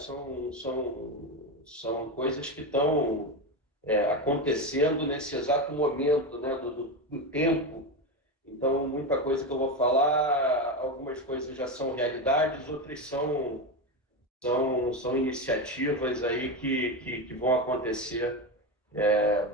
são coisas que estão acontecendo nesse exato momento, né, do tempo. Então, muita coisa que eu vou falar, algumas coisas já são realidades, outras são iniciativas aí que vão acontecer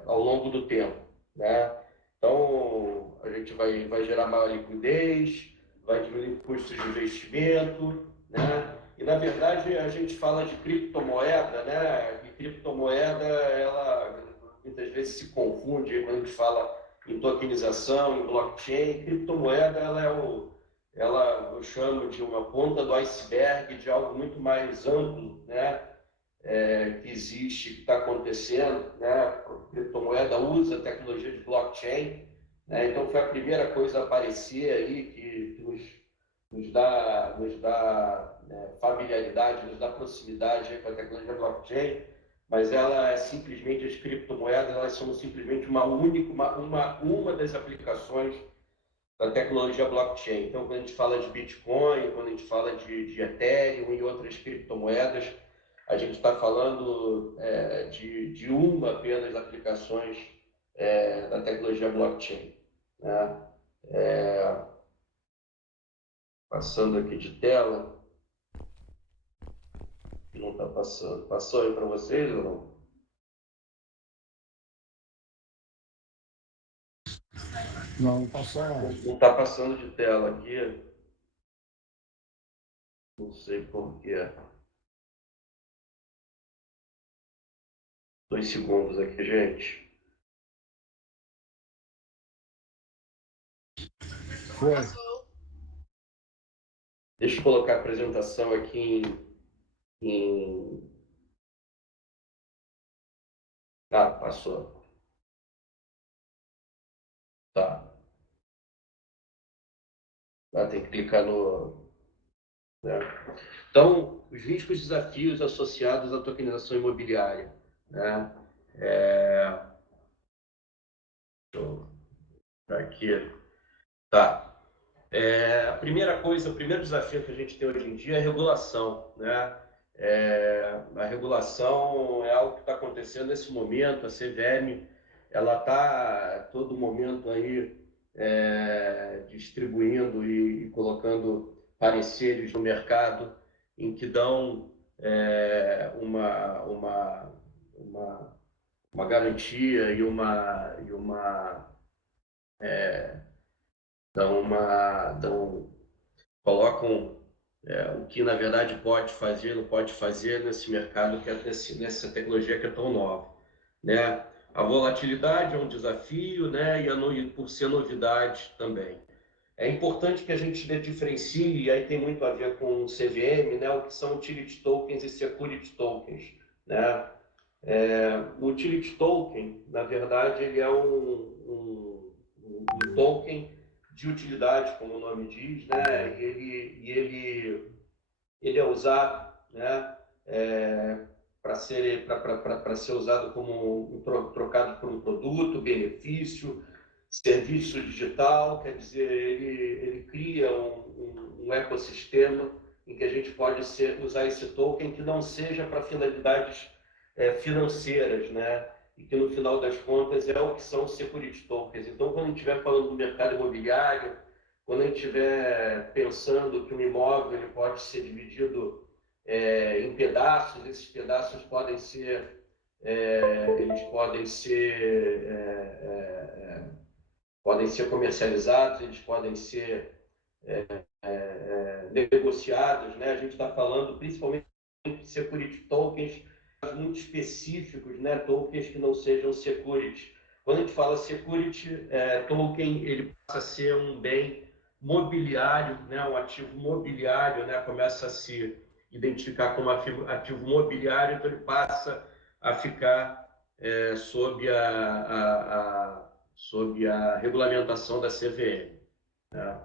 ao longo do tempo, né? Então, a gente vai gerar maior liquidez, vai diminuir custos de investimento, né? E, na verdade, a gente fala de criptomoeda, né? E criptomoeda, ela muitas vezes se confunde quando a gente fala em tokenização, em blockchain. Criptomoeda, eu chamo de uma ponta do iceberg de algo muito mais amplo, né? Que existe, que está acontecendo, né? A criptomoeda usa a tecnologia de blockchain, né? Então foi a primeira coisa a aparecer aí que nos dá familiaridade, nos dá proximidade com a tecnologia blockchain, mas ela é simplesmente, as criptomoedas, elas são simplesmente uma das aplicações da tecnologia blockchain. Então, quando a gente fala de Bitcoin, quando a gente fala de Ethereum e outras criptomoedas, a gente está falando de uma apenas aplicações da tecnologia blockchain, né? Passando aqui de tela, não está passando. Passou aí para vocês ou não? Não passou. Não está passando de tela aqui. Não sei por quê. 2 segundos aqui, gente. Foi. Deixa eu colocar a apresentação aqui em... Ah, passou. Tá. Tem que clicar no... né? Então, os riscos e desafios associados à tokenização imobiliária, né? Aqui. Tá. A primeira coisa, o primeiro desafio que a gente tem hoje em dia é a regulação, né? A regulação é algo que está acontecendo nesse momento. A CVM, ela está a todo momento aí distribuindo e colocando pareceres no mercado em que dão uma garantia e colocam o que na verdade pode fazer, não pode fazer nesse mercado nessa tecnologia que é tão nova, né? A volatilidade é um desafio, né? E por ser novidade também. É importante que a gente diferencie, e aí tem muito a ver com o CVM, né? O que são utility tokens e security tokens, né? O utility token, na verdade, ele é um token de utilidade, como o nome diz, né? Ele é usado, né? Para ser usado como trocado por um produto, benefício, serviço digital, quer dizer, ele cria um ecossistema em que a gente pode usar esse token que não seja para finalidades financeiras, né? E que no final das contas é o que são os security tokens. Então, quando a gente estiver falando do mercado imobiliário, quando a gente estiver pensando que um imóvel ele pode ser dividido em pedaços, esses pedaços podem ser comercializados, eles podem ser negociados, né? A gente está falando principalmente de security tokens muito específicos, né? Tokens que não sejam security. Quando a gente fala security token, ele passa a ser um bem mobiliário, né? Um ativo mobiliário, né? Começa a se identificar como ativo mobiliário, então ele passa a ficar sob a regulamentação da CVM, né?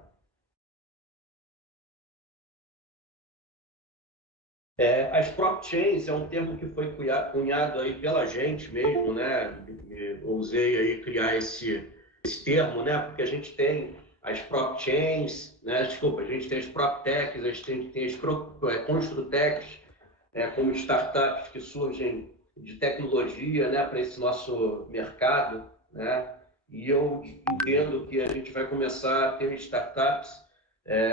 As prop chains é um termo que foi cunhado aí pela gente mesmo, né? Eu usei aí criar esse termo, né? Porque a gente tem as prop chains, né? Desculpa, a gente tem as prop techs, a gente tem as construtechs, como startups que surgem de tecnologia, né, para esse nosso mercado, né? E eu entendo que a gente vai começar a ter startups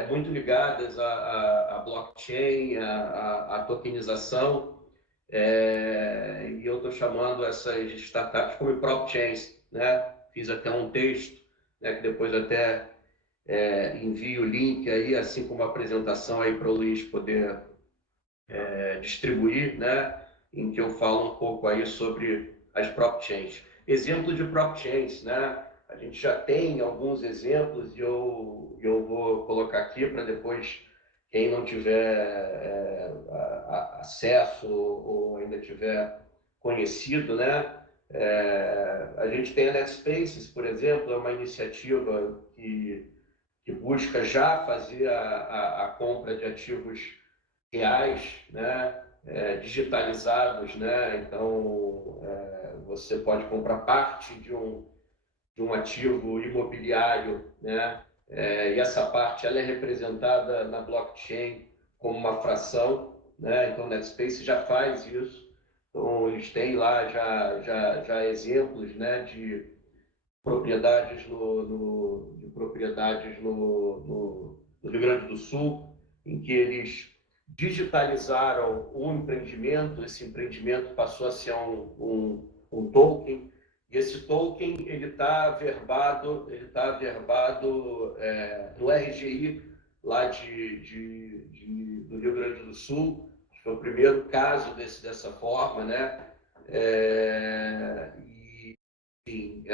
muito ligadas à blockchain, à tokenização, e eu estou chamando essas startups como prop chains, né? Fiz até um texto, né, que depois até envio o link aí, assim como a apresentação aí para o Luiz poder distribuir, né? Em que eu falo um pouco aí sobre as prop chains. Exemplo de prop chains, né? A gente já tem alguns exemplos e eu vou colocar aqui para depois quem não tiver acesso ou ainda tiver conhecido, né? A gente tem a NetSpaces, por exemplo, é uma iniciativa que busca já fazer a compra de ativos reais, né? Digitalizados, né? Então, você pode comprar parte de um ativo imobiliário, né? E essa parte ela é representada na blockchain como uma fração, né? Então, o NetSpace já faz isso. Então, eles têm lá já exemplos, né, de propriedades no Rio Grande do Sul, em que eles digitalizaram um empreendimento. Esse empreendimento passou a ser um token, e esse token ele está averbado no RGI lá do Rio Grande do Sul. Foi o primeiro caso dessa forma, né? É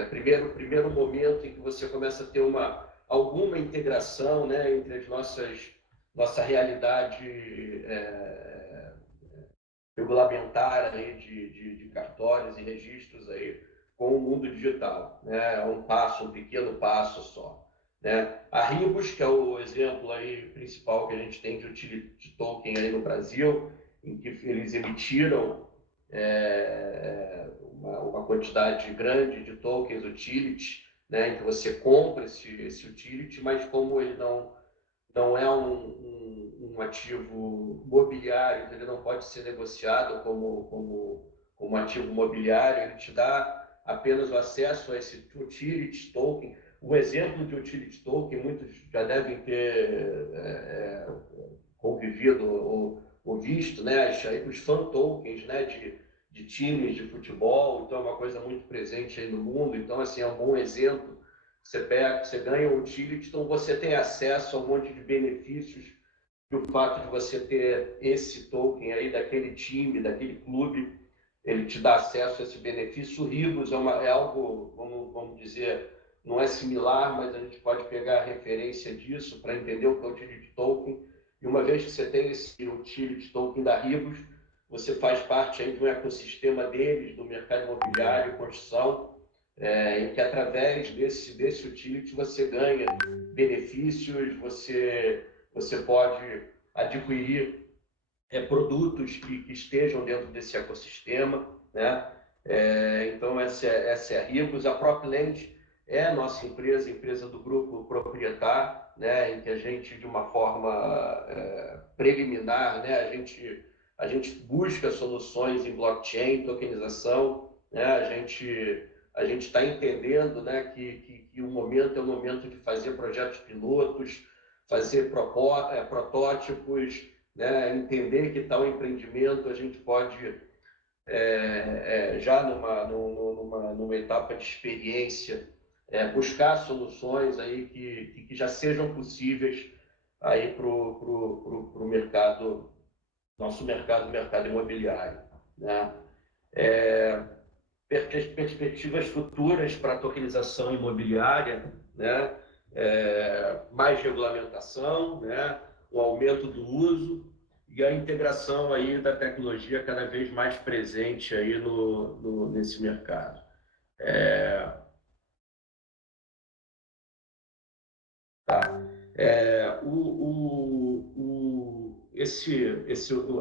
o primeiro momento em que você começa a ter alguma integração, né, entre nossa realidade regulamentar aí de cartórios e registros aí com o mundo digital, né? É um pequeno passo só, né? A Ribus, que é o exemplo aí principal que a gente tem de utility token aí no Brasil, em que eles emitiram uma quantidade grande de tokens utility, né, em que você compra esse utility, mas como ele não é um ativo mobiliário, então ele não pode ser negociado como ativo mobiliário, ele te dá apenas o acesso a esse utility token. Um exemplo de utility token, muitos já devem ter convivido ou visto, né, os fan tokens, né, de times de futebol. Então é uma coisa muito presente aí no mundo. Então, assim, é um bom exemplo. Você ganha o utility, então você tem acesso a um monte de benefícios, e o fato de você ter esse token aí daquele time, daquele clube, ele te dá acesso a esse benefício. O Ribus é algo, vamos dizer, não é similar, mas a gente pode pegar a referência disso para entender o que é o utility token. E uma vez que você tem esse utility token da Ribus, você faz parte aí de um ecossistema deles, do mercado imobiliário, construção, em que através desse utility você ganha benefícios, você pode adquirir produtos que estejam dentro desse ecossistema, né? Então, essa é a Ribus. A PropLend é a nossa empresa do grupo proprietário, né? Em que a gente, de uma forma preliminar, né? A gente busca soluções em blockchain, tokenização, né? A gente está entendendo, né, que o momento é o momento de fazer projetos pilotos, fazer protótipos, né, entender que tal empreendimento a gente pode, já numa etapa de experiência, buscar soluções aí que já sejam possíveis aí para o mercado, nosso mercado imobiliário, né? Perspectivas futuras para a tokenização imobiliária, né? Mais regulamentação, né? O aumento do uso e a integração aí da tecnologia cada vez mais presente aí nesse mercado.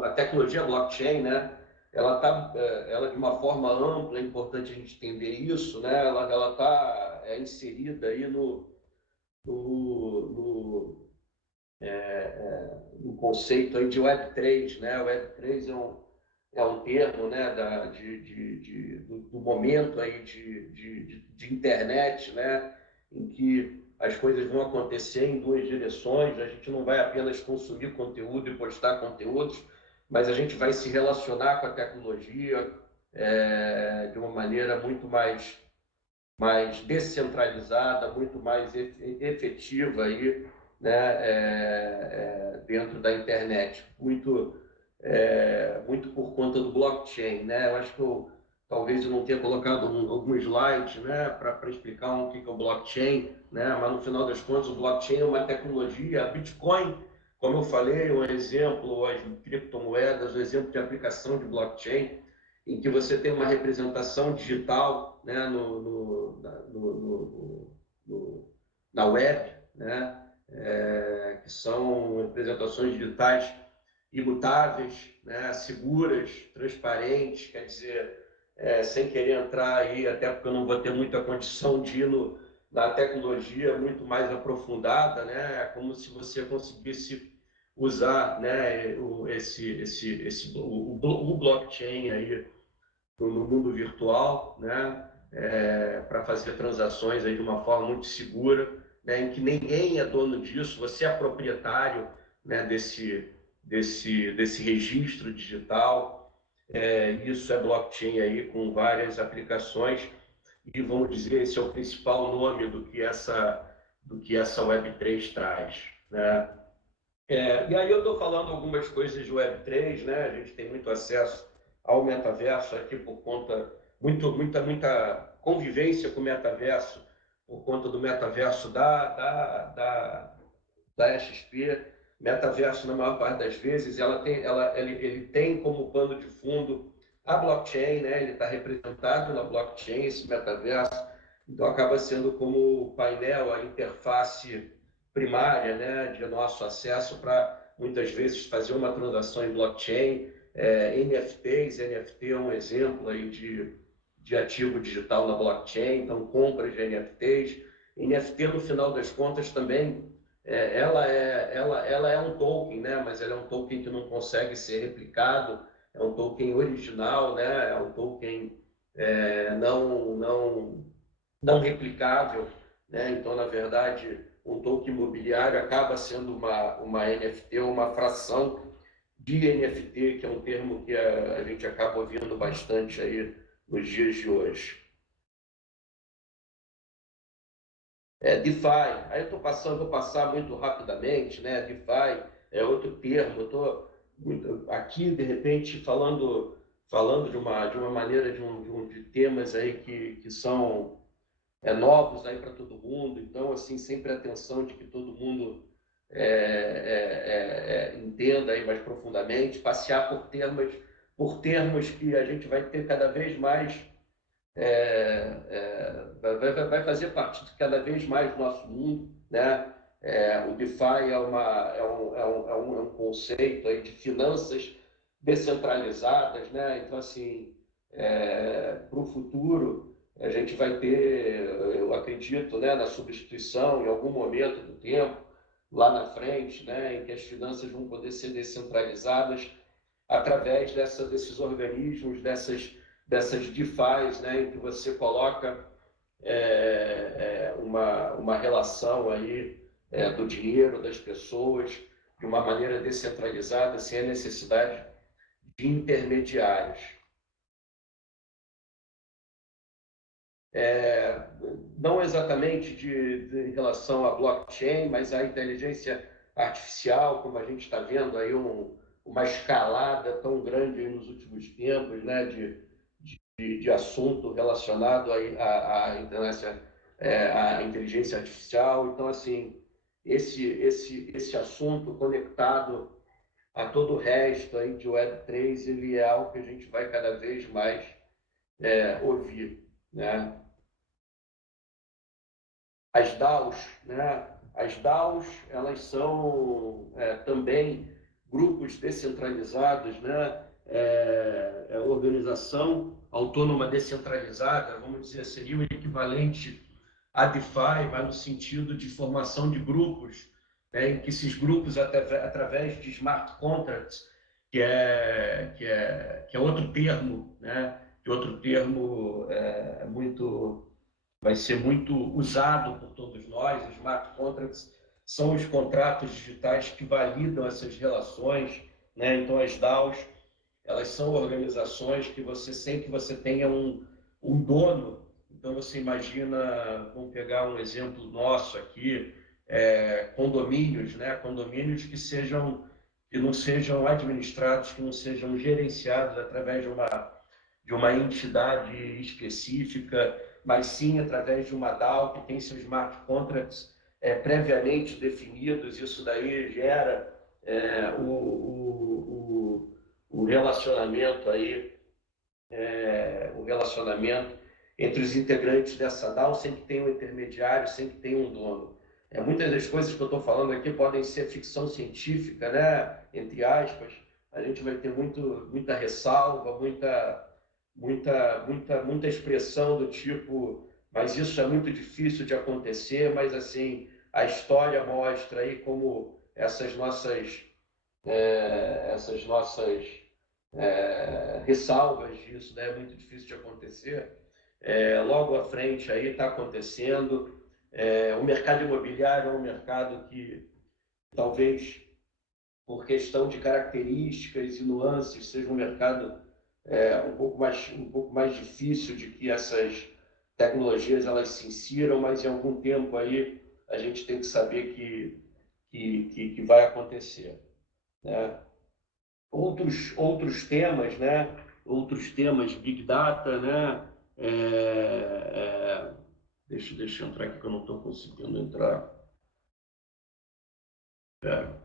A tecnologia blockchain, né? Ela de uma forma ampla, é importante a gente entender isso, né? Ela está inserida aí no o conceito aí de Web3, né? Web3 é um termo, né, do momento aí de internet, né, em que as coisas vão acontecer em duas direções. A gente não vai apenas consumir conteúdo e postar conteúdos, mas a gente vai se relacionar com a tecnologia de uma maneira muito mais descentralizada, muito mais efetiva aí, né, dentro da internet, muito por conta do blockchain, né? Eu acho que talvez eu não tenha colocado alguns slides, né, para explicar o que é o blockchain, né? Mas no final das contas o blockchain é uma tecnologia, a Bitcoin, como eu falei, um exemplo, as criptomoedas, um exemplo de aplicação de blockchain, em que você tem uma representação digital, né, na web, né, que são representações digitais imutáveis, né, seguras, transparentes, quer dizer, sem querer entrar aí, até porque eu não vou ter muita condição de ir na tecnologia muito mais aprofundada, né, é como se você conseguisse usar, né, o blockchain aí no mundo virtual, né, para fazer transações aí de uma forma muito segura, né, em que ninguém é dono disso, você é proprietário, né, desse registro digital. Isso é blockchain aí com várias aplicações e vamos dizer, esse é o principal nome do que essa Web3 traz, né? E aí eu estou falando algumas coisas de Web3, né? A gente tem muito acesso ao metaverso aqui por conta, muita convivência com o metaverso, por conta do metaverso da XP. Metaverso, na maior parte das vezes, ele tem como pano de fundo a blockchain, né? Ele está representado na blockchain, esse metaverso, então acaba sendo como painel, a interface primária, né, de nosso acesso para, muitas vezes, fazer uma transação em blockchain. NFT é um exemplo aí de ativo digital na blockchain, então compras de NFTs. NFT, no final das contas, também, ela é um token, né, mas ela é um token que não consegue ser replicado, é um token original, né, é um token não replicável, né? Então, na verdade, um token imobiliário acaba sendo uma NFT ou uma fração de NFT, que é um termo que a gente acaba ouvindo bastante aí nos dias de hoje. DeFi, aí eu vou passar muito rapidamente, né? DeFi é outro termo, eu estou aqui, de repente, falando de uma maneira de temas aí que são novos aí para todo mundo, então, assim, sempre a atenção de que todo mundo entenda aí mais profundamente, passear por termos que a gente vai ter cada vez mais, vai fazer parte de cada vez mais do nosso mundo, né? O DeFi é um conceito aí de finanças descentralizadas, né? Então, assim, para o futuro, a gente vai ter, eu acredito, né, na substituição, em algum momento do tempo, lá na frente, né, em que as finanças vão poder ser descentralizadas através desses organismos, dessas DeFis, né, em que você coloca uma relação aí do dinheiro das pessoas de uma maneira descentralizada, sem a necessidade de intermediários. Não exatamente em relação à blockchain, mas à inteligência artificial, como a gente está vendo aí uma escalada tão grande nos últimos tempos, né, de assunto relacionado à inteligência artificial. Então, assim, esse assunto conectado a todo o resto aí de Web3, ele é algo que a gente vai cada vez mais ouvir, né? As DAOs, né? As DAOs, elas são também grupos descentralizados, né? Organização autônoma descentralizada, vamos dizer, seria o equivalente a DeFi, mas no sentido de formação de grupos né, em que esses grupos, através de smart contracts, que é outro termo, né, que outro termo vai ser muito usado por todos nós. Os smart contracts são os contratos digitais que validam essas relações, né? Então, as DAOs, elas são organizações que sem que você tenha um dono. Então, você imagina, vamos pegar um exemplo nosso aqui, condomínios, né? Condomínios que não sejam administrados, que não sejam gerenciados através de uma entidade específica, mas sim através de uma DAO que tem seus smart contracts previamente definidos. Isso daí gera o relacionamento aí, o relacionamento entre os integrantes dessa DAO, sem que tenha um intermediário, sem que tenha um dono. Muitas das coisas que eu estou falando aqui podem ser ficção científica, né? Entre aspas. A gente vai ter muita ressalva, muita expressão do tipo, mas isso é muito difícil de acontecer. Mas assim, a história mostra aí como essas nossas ressalvas disso, né? É muito difícil de acontecer. Logo à frente aí está acontecendo. O mercado imobiliário é um mercado que talvez por questão de características e nuances seja um mercado um pouco mais difícil de que essas tecnologias elas se insiram, mas em algum tempo aí a gente tem que saber que vai acontecer, né? Outros temas, né? Outros temas, Big Data, né? Deixa eu entrar aqui que eu não estou conseguindo entrar. Tá.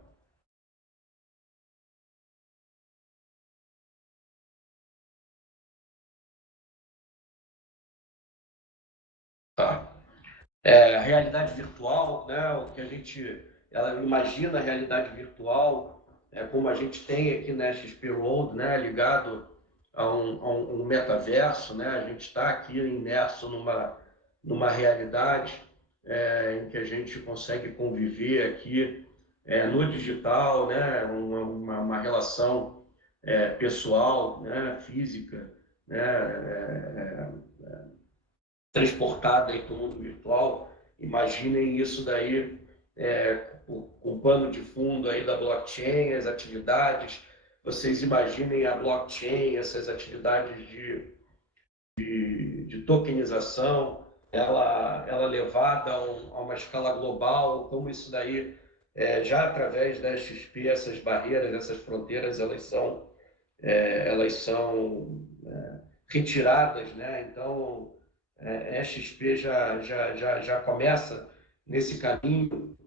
Realidade virtual, né? O que ela imagina a realidade virtual, como a gente tem aqui na XP World, né? Ligado a um metaverso, né? A gente está aqui imerso numa realidade em que a gente consegue conviver aqui no digital, né? Uma relação pessoal, né? Física, né? Transportada para o mundo virtual. Imaginem isso daí com o pano de fundo aí da blockchain, as atividades. Vocês imaginem a blockchain, essas atividades de tokenização, ela levada a uma escala global, como isso daí, já através da XP, essas barreiras, essas fronteiras, elas são retiradas, né? Então, a XP já começa nesse caminho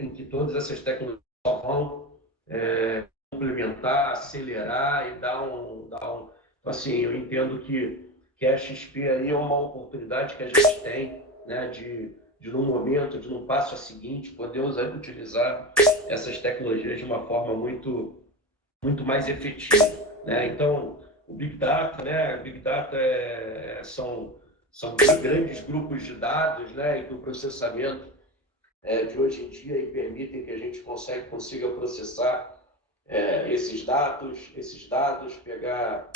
em que todas essas tecnologias vão complementar, acelerar e dar um. Então, assim, eu entendo que a XP aí é uma oportunidade que a gente tem, né, num momento, de num passo a seguinte, poder utilizar essas tecnologias de uma forma muito mais efetiva, né? Então, o Big Data, né? Big Data são grandes grupos de dados, né? E que o processamento de hoje em dia permitem que a gente consiga processar esses dados, pegar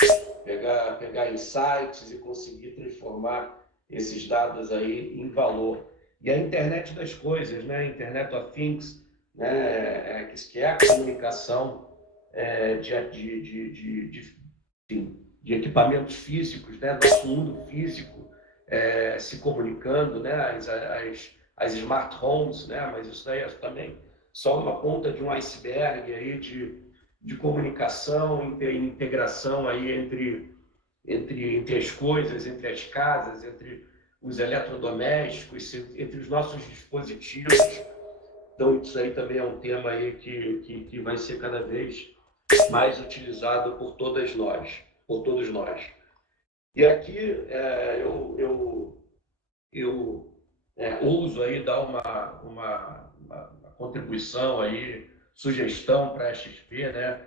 insights e conseguir transformar esses dados aí em valor. E a internet das coisas, né? Internet of Things, né? Que é a comunicação de equipamentos físicos, né? Nosso mundo físico se comunicando, né? As smart homes, né? Mas isso daí é também só uma ponta de um iceberg aí de comunicação, integração aí entre as coisas, entre as casas, entre os eletrodomésticos, entre os nossos dispositivos. Então, isso aí também é um tema aí que vai ser cada vez mais utilizado por todos nós. E aqui eu ouso aí dar uma contribuição aí, sugestão para a XP, né?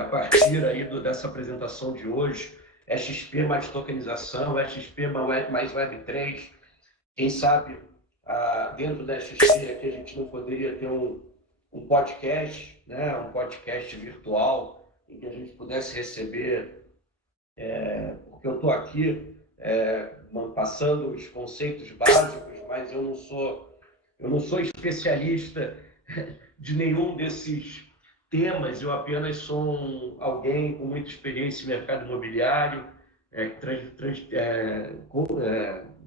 A partir aí dessa apresentação de hoje, XP mais tokenização, XP mais Web3, quem sabe dentro da XP aqui a gente não poderia ter um podcast, né, um podcast virtual, em que a gente pudesse receber, porque eu estou aqui passando os conceitos básicos, mas eu não sou especialista de nenhum desses temas, eu apenas sou alguém com muita experiência em mercado imobiliário,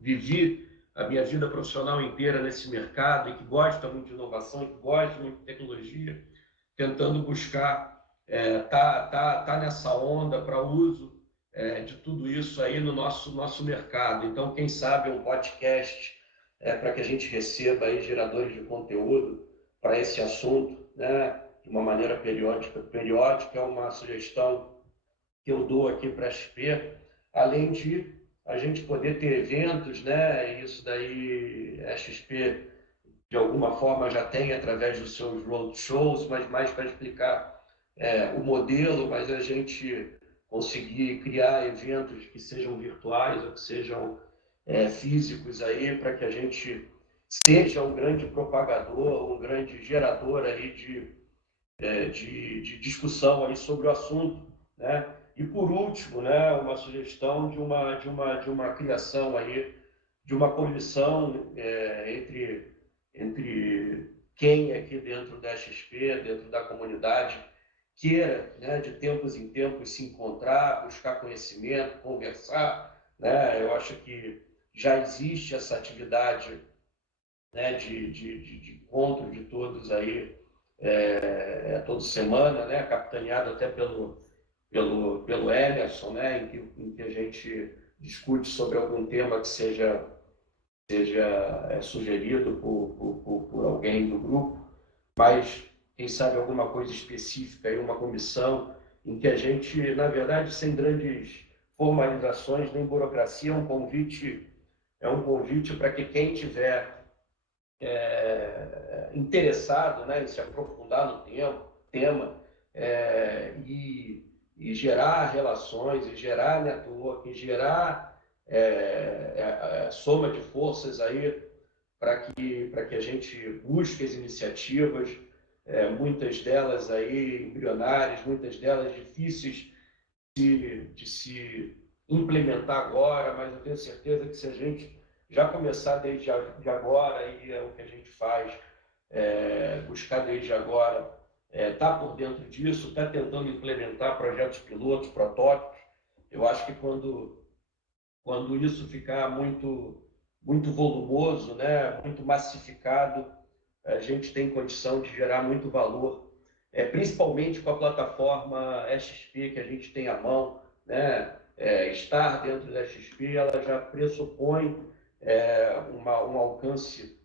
vivi a minha vida profissional inteira nesse mercado e que gosta muito de inovação, e que gosta muito de tecnologia, tentando buscar tá nessa onda para uso de tudo isso aí no nosso mercado. Então, quem sabe um podcast para que a gente receba aí geradores de conteúdo para esse assunto, né, de uma maneira periódica. Periódica é uma sugestão que eu dou aqui para a XP, além de a gente poder ter eventos, né? Isso daí a XP de alguma forma já tem através dos seus roadshows, mas mais para explicar o modelo, mas a gente conseguir criar eventos que sejam virtuais ou que sejam físicos aí, para que a gente seja um grande propagador, um grande gerador aí de discussão aí sobre o assunto, né? E por último, né, uma sugestão de uma criação aí de uma comissão entre quem aqui dentro da XP, dentro da comunidade, queira, né, de tempos em tempos se encontrar, buscar conhecimento, conversar, né? Eu acho que já existe essa atividade, né, de encontro de todos aí toda semana, né, capitaneado até pelo Emerson, né, em que a gente discute sobre algum tema que seja sugerido por alguém do grupo, mas quem sabe alguma coisa específica, aí uma comissão em que a gente, na verdade, sem grandes formalizações nem burocracia, é um convite para que quem tiver interessado, né, em se aprofundar no tema e gerar relações, e gerar network, e gerar soma de forças aí para que a gente busque as iniciativas, muitas delas aí embrionárias, muitas delas difíceis de se implementar agora, mas eu tenho certeza que se a gente já começar desde agora, e é o que a gente faz, buscar desde agora, tá por dentro disso, tá tentando implementar projetos pilotos, protótipos, eu acho que quando isso ficar muito volumoso, né, muito massificado, a gente tem condição de gerar muito valor, principalmente com a plataforma XP que a gente tem à mão, né? Estar dentro da XP, ela já pressupõe um alcance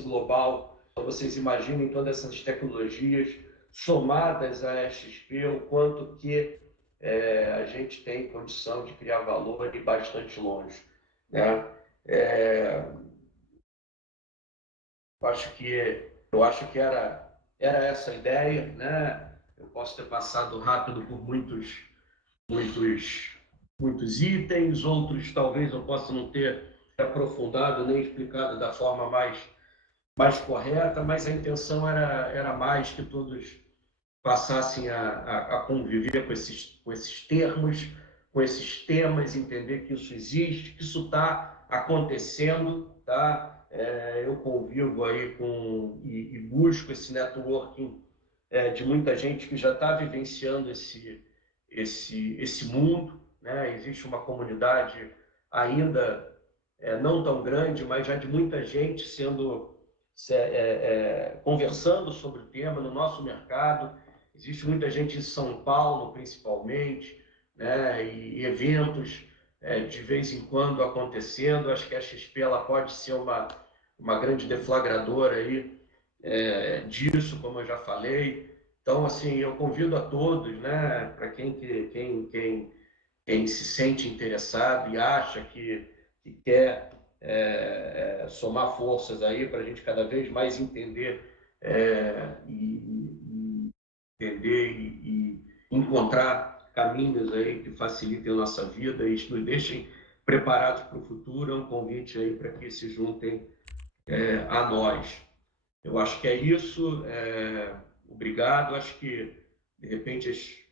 global. Então, vocês imaginem todas essas tecnologias somadas à XP, o quanto que a gente tem condição de criar valor e bastante longe, né? Eu acho que era essa a ideia, né? Eu posso ter passado rápido por muitos, muitos itens, outros talvez eu possa não ter aprofundado nem explicado da forma mais correta, mas a intenção era mais que todos passassem a conviver com esses termos, com esses temas, entender que isso existe, que isso está acontecendo, tá? Eu convivo aí e busco esse networking de muita gente que já está vivenciando esse mundo, né? Existe uma comunidade ainda não tão grande, mas já de muita gente conversando sobre o tema no nosso mercado. Existe muita gente em São Paulo, principalmente, né? E eventos de vez em quando acontecendo. Acho que a XP ela pode ser uma grande deflagradora aí disso, como eu já falei. Então, assim, eu convido a todos, né, para quem se sente interessado e acha que quer somar forças aí para a gente cada vez mais entender entender e encontrar caminhos aí que facilitem a nossa vida e nos deixem preparados para o futuro. É um convite aí para que se juntem a nós. Eu acho que é isso. Obrigado. Acho que, de repente,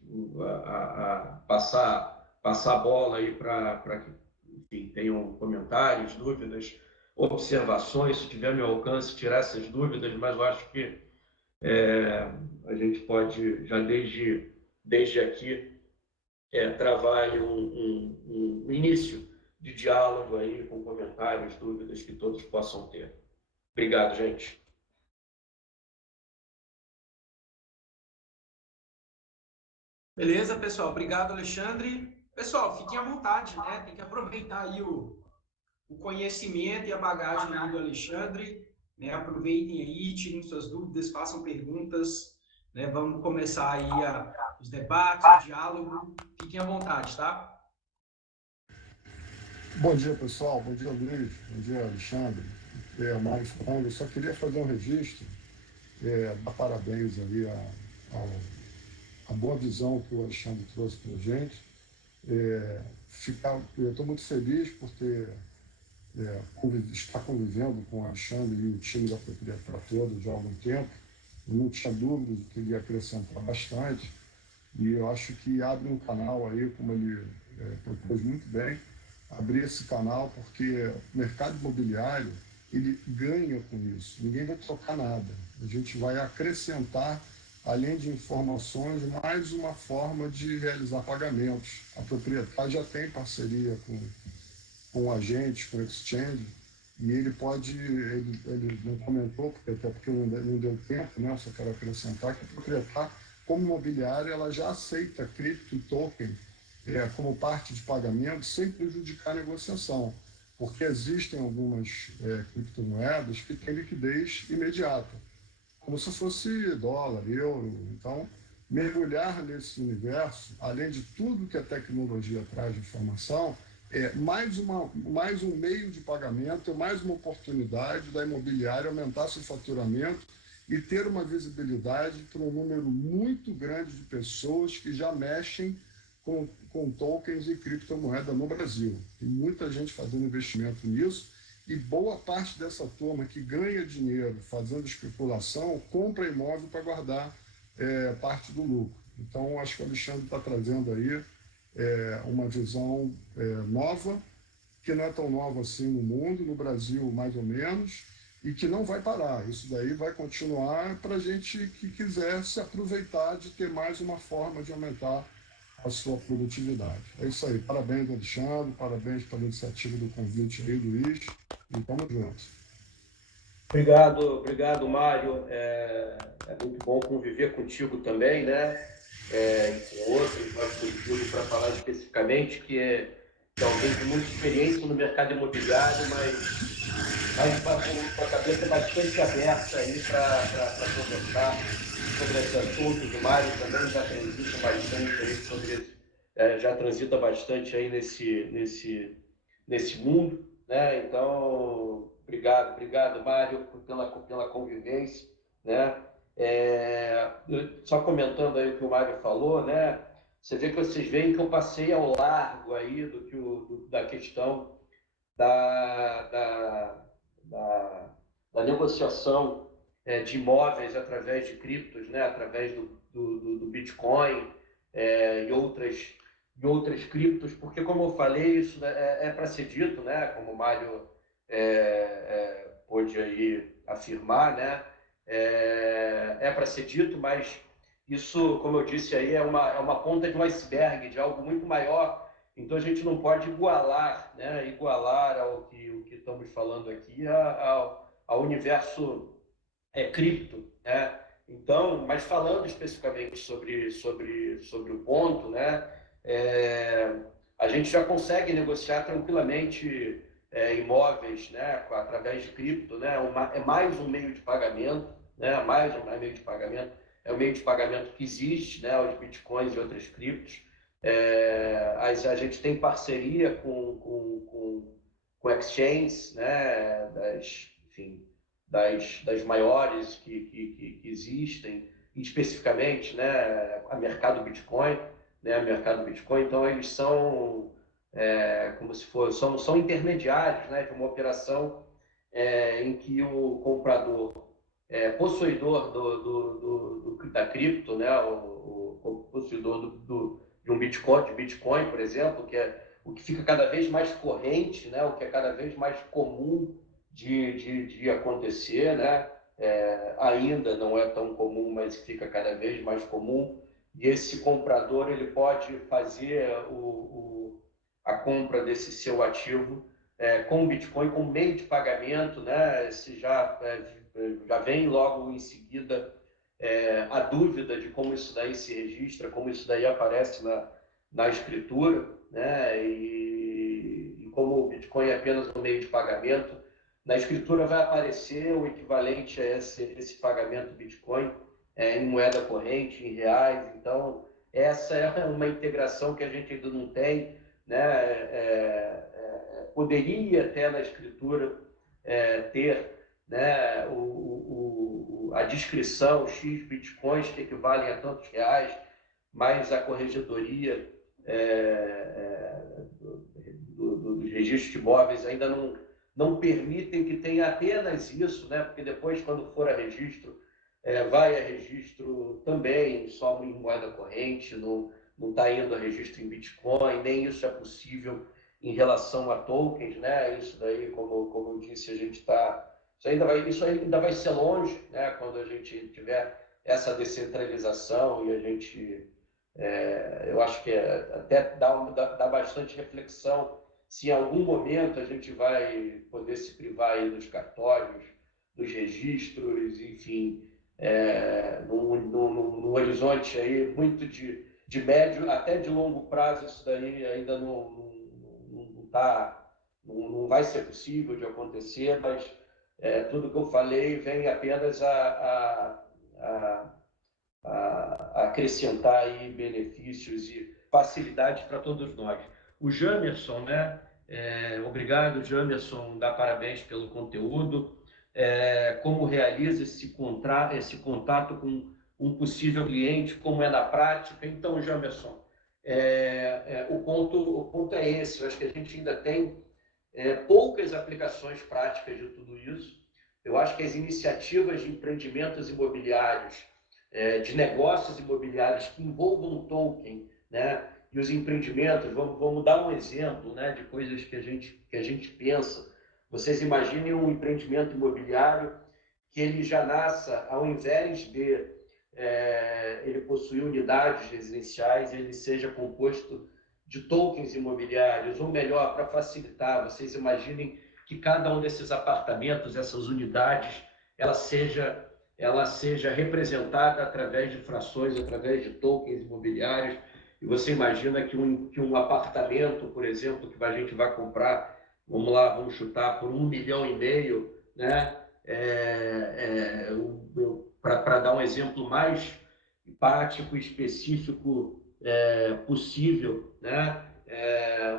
passar a bola aí para que, enfim, tenham comentários, dúvidas, observações, se tiver meu alcance, tirar essas dúvidas, mas eu acho que a gente pode, já desde aqui, travar aí um início de diálogo aí, com comentários, dúvidas que todos possam ter. Obrigado, gente. Beleza, pessoal? Obrigado, Alexandre. Pessoal, fiquem à vontade, né? Tem que aproveitar aí o conhecimento e a bagagem aí do Alexandre, né? Aproveitem aí, tirem suas dúvidas, façam perguntas, né? Vamos começar aí os debates, o diálogo. Fiquem à vontade, tá? Bom dia, pessoal. Bom dia, Luiz. Bom dia, Alexandre. Mário falando. Eu só queria fazer um registro, dar parabéns ali à boa visão que o Alexandre trouxe para a gente. Eu estou muito feliz por estar convivendo com o Alexandre e o time da Proprietária toda já há algum tempo. Eu não tinha dúvidas de que ele ia acrescentar bastante. E eu acho que abre um canal aí, como ele propôs muito bem, abrir esse canal, porque o mercado imobiliário, ele ganha com isso. Ninguém vai trocar nada. A gente vai acrescentar, além de informações, mais uma forma de realizar pagamentos. A proprietária já tem parceria com agentes, com exchange, e ele pode, ele não comentou, até porque não deu tempo, né? Só quero acrescentar que a proprietária, como imobiliária, ela já aceita cripto token como parte de pagamento sem prejudicar a negociação, porque existem algumas criptomoedas que têm liquidez imediata, como se fosse dólar, euro. Então, mergulhar nesse universo, além de tudo que a tecnologia traz de informação, é mais um meio de pagamento, é mais uma oportunidade da imobiliária aumentar seu faturamento e ter uma visibilidade para um número muito grande de pessoas que já mexem com tokens e criptomoeda no Brasil. Tem muita gente fazendo investimento nisso e boa parte dessa turma que ganha dinheiro fazendo especulação compra imóvel para guardar parte do lucro. Então, acho que o Alexandre está trazendo aí uma visão nova, que não é tão nova assim no mundo, no Brasil mais ou menos, e que não vai parar. Isso daí vai continuar para a gente que quiser se aproveitar de ter mais uma forma de aumentar a sua produtividade. É isso aí. Parabéns, Alexandre, parabéns pela iniciativa do convite aí, Luiz, e vamos juntos. Obrigado, Mário. É muito bom conviver contigo também, né? E com outros, mas contigo para falar especificamente, que é alguém de muita experiência no mercado imobiliário, mas com a cabeça bastante aberta aí para conversar sobre esse assunto. O Mário também já transita bastante aí já transita bastante aí nesse mundo, né? Então, obrigado, Mário, pela convivência, né? Só comentando aí o que o Mário falou, né? Você vê que vocês veem que eu passei ao largo aí da questão da, da, da, da negociação de imóveis através de criptos, né? Através do Bitcoin e outras criptos, porque, como eu falei, isso para ser dito, né? Como o Mário pôde aí afirmar, né? Para ser dito, mas isso, como eu disse aí, é uma ponta de um iceberg, de algo muito maior. Então a gente não pode igualar, né? Igualar o que estamos falando aqui ao universo cripto, né? Então, mas falando especificamente sobre o ponto, né? A gente já consegue negociar tranquilamente imóveis, né? Através de cripto, né? É mais um meio de pagamento, né? Mais um meio de pagamento. É o meio de pagamento que existe, né? Os bitcoins e outras criptos. A gente tem parceria com exchanges, né? Enfim, das maiores que existem, especificamente, né, a mercado Bitcoin, né, a mercado Bitcoin. Então eles são como se fosse, são intermediários, né, de uma operação em que o comprador possuidor da cripto, né, o possuidor de um Bitcoin, por exemplo, que é o que fica cada vez mais corrente, né, o que é cada vez mais comum de acontecer, né, ainda não é tão comum, mas fica cada vez mais comum, e esse comprador ele pode fazer a compra desse seu ativo com o Bitcoin como meio de pagamento, né, se já vem logo em seguida a dúvida de como isso daí se registra, como isso daí aparece na escritura, né? E como o Bitcoin é apenas um meio de pagamento, na escritura vai aparecer o equivalente a esse pagamento Bitcoin em moeda corrente, em reais. Então, essa é uma integração que a gente ainda não tem, né? Poderia até na escritura ter, né, a descrição X bitcoins que equivalem a tantos reais, mais a corregedoria dos registros de imóveis ainda não permitem que tenha apenas isso, né? Porque depois, quando for a registro, vai a registro também só em moeda corrente, não está indo a registro em Bitcoin, nem isso é possível em relação a tokens, né? Isso daí, como eu disse, a gente está... Isso ainda vai ser longe, né? Quando a gente tiver essa descentralização e a gente... eu acho que até dá bastante reflexão se em algum momento a gente vai poder se privar aí dos cartórios, dos registros, enfim, num horizonte aí muito de médio até de longo prazo, isso daí ainda não vai ser possível de acontecer, mas tudo que eu falei vem apenas a acrescentar aí benefícios e facilidades para todos nós. O Jamerson, né? Obrigado, Jamerson, dá parabéns pelo conteúdo. Como realiza esse contato com um possível cliente, como é na prática? Então, Jamerson, o ponto é esse. Eu acho que a gente ainda tem poucas aplicações práticas de tudo isso. Eu acho que as iniciativas de empreendimentos imobiliários, de negócios imobiliários que envolvam token, né? E os empreendimentos, vamos dar um exemplo, né, de coisas que a gente pensa. Vocês imaginem um empreendimento imobiliário que ele já nasça, ao invés de ele possuir unidades residenciais, ele seja composto de tokens imobiliários, ou melhor, para facilitar, vocês imaginem que cada um desses apartamentos, essas unidades, ela seja representada através de frações, através de tokens imobiliários. E você imagina que um apartamento, por exemplo, que a gente vai comprar, vamos chutar, por 1,5 milhão, né? Para dar um exemplo mais prático e específico possível, né?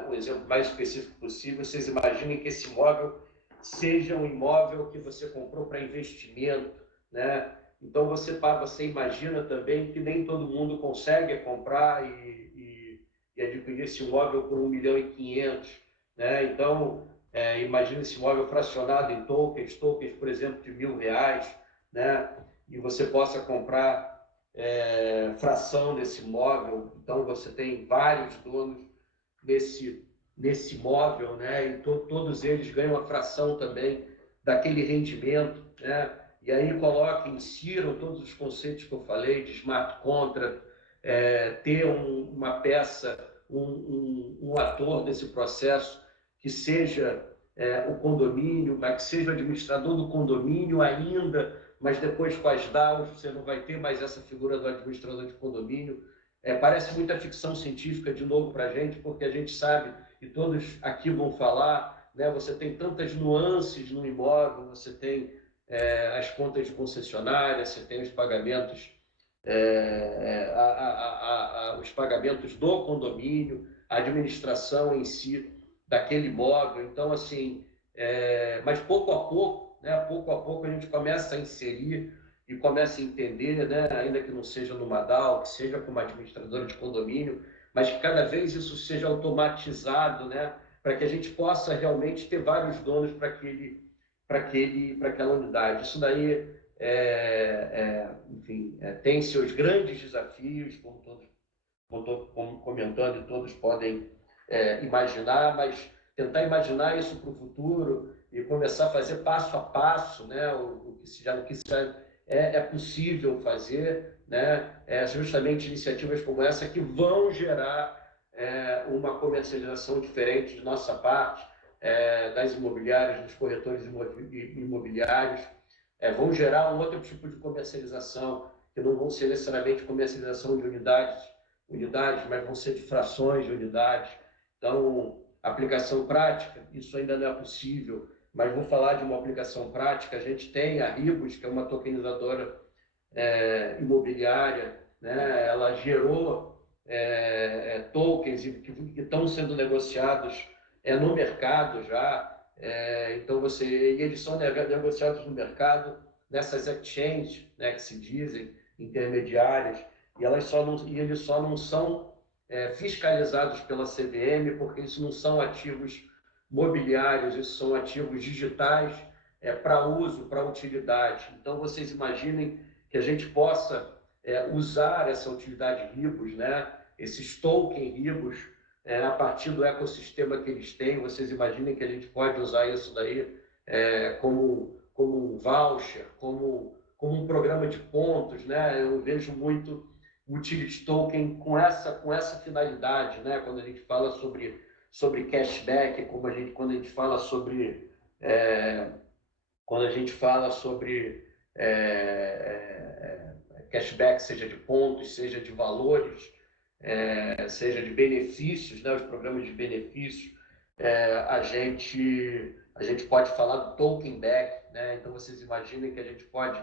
Um exemplo mais específico possível, vocês imaginem que esse imóvel seja um imóvel que você comprou para investimento, né? Então você imagina também que nem todo mundo consegue comprar e adquirir esse imóvel por 1,5 milhão, né? Então imagina esse imóvel fracionado em tokens, por exemplo, de R$1.000, né? E você possa comprar fração desse imóvel. Então você tem vários donos nesse imóvel, né? E todos eles ganham a fração também daquele rendimento, né? E aí insiram todos os conceitos que eu falei de smart contract, ter uma peça, um ator desse processo que seja o condomínio, mas que seja o administrador do condomínio ainda, mas depois com as DAOs você não vai ter mais essa figura do administrador de condomínio. Parece muita ficção científica de novo para a gente, porque a gente sabe, e todos aqui vão falar, né? Você tem tantas nuances no imóvel, você tem as contas de concessionária, você tem os pagamentos, os pagamentos do condomínio, a administração em si daquele imóvel. Então, assim, mas pouco a pouco, né? Pouco a pouco a gente começa a inserir e começa a entender, né? Ainda que não seja numa DAO, que seja como administradora de condomínio, mas que cada vez isso seja automatizado, né? Para que a gente possa realmente ter vários donos para aquela unidade. Isso daí enfim, tem seus grandes desafios, como estou comentando, e todos podem imaginar, mas tentar imaginar isso para o futuro e começar a fazer passo a passo, né, o que já é possível fazer, né, justamente iniciativas como essa que vão gerar uma comercialização diferente de nossa parte, das imobiliárias, dos corretores imobiliários, vão gerar um outro tipo de comercialização, que não vão ser necessariamente comercialização de unidades, mas vão ser de frações de unidades. Então, aplicação prática, isso ainda não é possível, mas vou falar de uma aplicação prática. A gente tem a Ribus, que é uma tokenizadora imobiliária, né? Ela gerou tokens que estão sendo negociados no mercado já. Então e eles são negociados no mercado nessas exchanges, né, que se dizem intermediárias, e eles só não são fiscalizados pela CVM, porque isso não são ativos mobiliários, isso são ativos digitais para uso, para utilidade. Então vocês imaginem que a gente possa usar essa utilidade Ribus, né, esses token Ribus, a partir do ecossistema que eles têm. Vocês imaginem que a gente pode usar isso daí como um voucher, como um programa de pontos, né? Eu vejo muito utility token com essa finalidade, né? Quando a gente fala sobre cashback, quando a gente fala sobre cashback, seja de pontos, seja de valores, seja de benefícios, né, os programas de benefícios, a gente pode falar do token back, né? Então vocês imaginem que a gente pode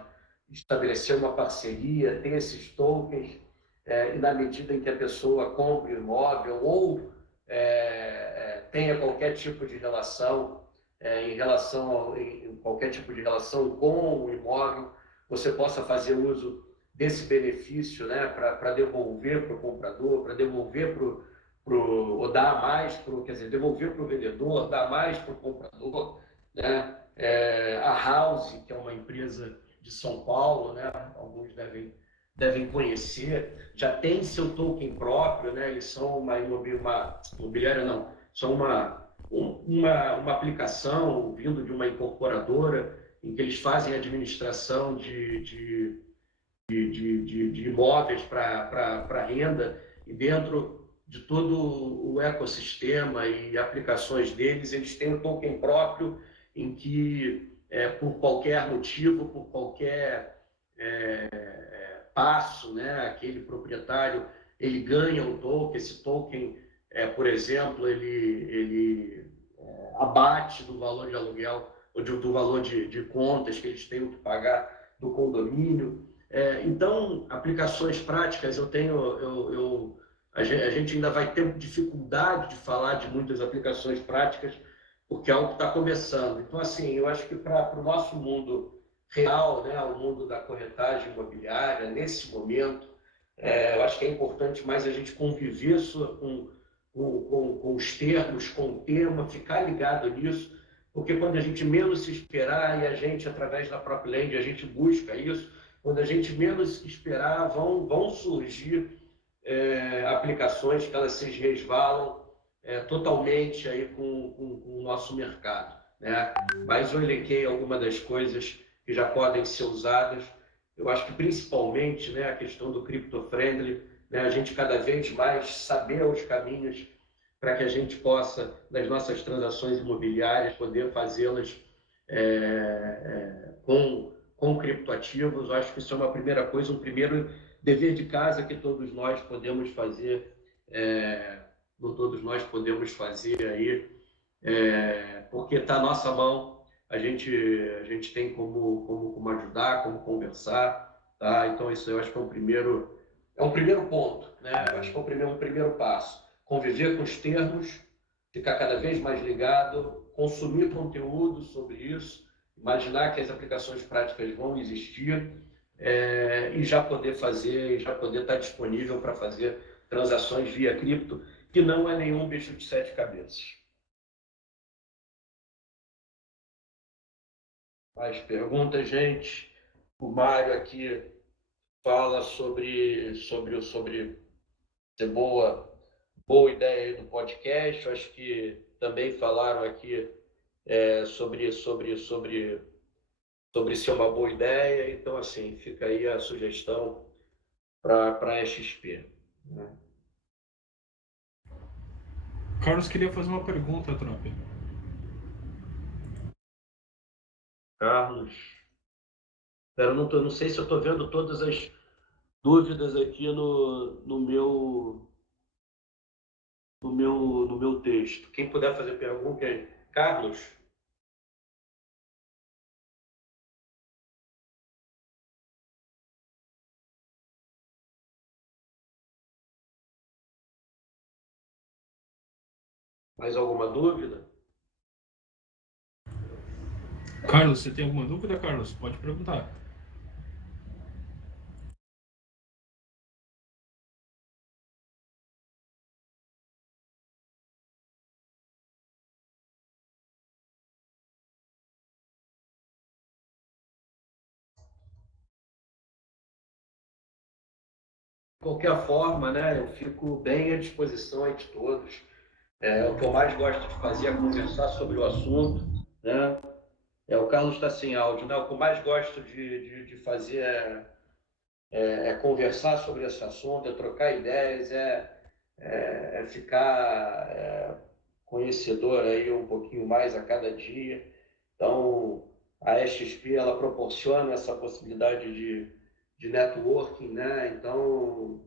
estabelecer uma parceria, ter esses tokens, e na medida em que a pessoa compre o imóvel ou tenha qualquer tipo de relação, em qualquer tipo de relação com o imóvel, você possa fazer uso desse benefício, né, para devolver para o comprador, para devolver ou dar mais quer dizer, devolver para o vendedor, dar mais para o comprador, né? A House, que é uma empresa de São Paulo, né, alguns devem conhecer, já tem seu token próprio, né? Eles são uma imobiliária, não, são uma aplicação vindo de uma incorporadora em que eles fazem administração de imóveis para renda, e dentro de todo o ecossistema e aplicações deles, eles têm um token próprio em que, por qualquer motivo, por qualquer passo, né, aquele proprietário ele ganha um token. Esse token, por exemplo, ele abate do valor de aluguel ou do valor de contas que eles têm que pagar do condomínio. Então, aplicações práticas, a gente ainda vai ter dificuldade de falar de muitas aplicações práticas, porque é algo que está começando. Então, assim, eu acho que para o nosso mundo real, né, o mundo da corretagem imobiliária, nesse momento, eu acho que é importante mais a gente conviver com os termos, com o tema, ficar ligado nisso, porque quando a gente menos se esperar, e a gente, através da própria Lend, a gente busca isso, quando a gente menos esperar, vão surgir aplicações que elas se resvalam totalmente aí com o nosso mercado, né? Mas eu elenquei algumas das coisas que já podem ser usadas. Eu acho que principalmente, né, a questão do crypto-friendly, né, a gente cada vez mais saber os caminhos para que a gente possa, nas nossas transações imobiliárias, poder fazê-las com criptoativos. Eu acho que isso é uma primeira coisa, um primeiro dever de casa que todos nós podemos fazer, todos nós podemos fazer aí, porque está na nossa mão. A gente tem como ajudar, como conversar, tá? Então isso eu acho que é um primeiro ponto, né? Eu acho que é um primeiro passo. Conviver com os termos, ficar cada vez mais ligado, consumir conteúdo sobre isso, imaginar que as aplicações práticas vão existir, e já poder estar disponível para fazer transações via cripto, que não é nenhum bicho de sete cabeças. Mais perguntas, gente? O Mário aqui fala sobre ser boa ideia aí do podcast. Eu acho que também falaram aqui sobre ser uma boa ideia. Então, assim, fica aí a sugestão para a XP. Né? Carlos queria fazer uma pergunta, tropa. Carlos, eu não sei se eu estou vendo todas as dúvidas aqui no meu texto. Quem puder fazer pergunta aí. Carlos? Mais alguma dúvida? Carlos, você tem alguma dúvida, Carlos? Pode perguntar. De qualquer forma, né, eu fico bem à disposição aí de todos. O que eu mais gosto de fazer é conversar sobre o assunto, né? O Carlos está sem áudio, né? O que eu mais gosto de fazer é conversar sobre esse assunto, é trocar ideias, é ficar conhecedor aí um pouquinho mais a cada dia. Então, a XP ela proporciona essa possibilidade de networking, né? Então,